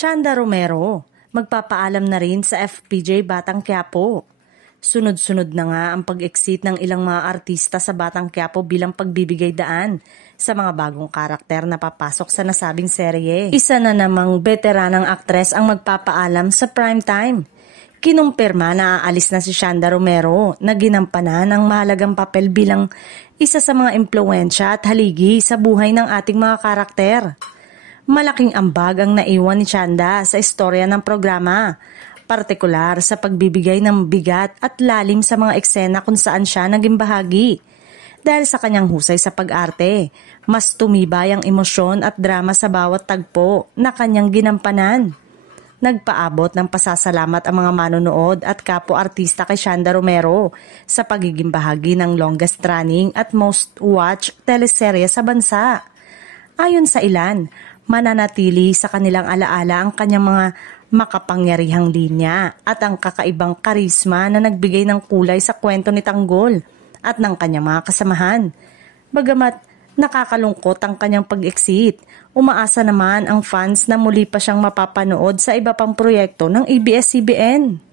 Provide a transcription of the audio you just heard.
Chanda Romero, magpapaalam na rin sa FPJ Batang Quiapo. Sunod-sunod na nga ang pag-exit ng ilang mga artista sa Batang Quiapo bilang pagbibigay daan sa mga bagong karakter na papasok sa nasabing serye. Isa na namang veteranang aktres ang magpapaalam sa primetime. Kinumpirma na aalis na si Chanda Romero na ginampanan ng mahalagang papel bilang isa sa mga impluwensya at haligi sa buhay ng ating mga karakter. Malaking ambag ang naiwan ni Chanda sa istorya ng programa, partikular sa pagbibigay ng bigat at lalim sa mga eksena kung saan siya naging bahagi. Dahil sa kanyang husay sa pag-arte, mas tumibay ang emosyon at drama sa bawat tagpo na kanyang ginampanan. Nagpaabot ng pasasalamat ang mga manonood at kapwa-artista kay Chanda Romero sa pagiging bahagi ng longest running at most watched teleserye sa bansa. Ayon sa ilan, mananatili sa kanilang alaala ang kanyang mga makapangyarihang linya at ang kakaibang karisma na nagbigay ng kulay sa kwento ni Tanggol at ng kanyang mga kasamahan. Bagamat nakakalungkot ang kanyang pag-exit, umaasa naman ang fans na muli pa siyang mapapanood sa iba pang proyekto ng ABS-CBN.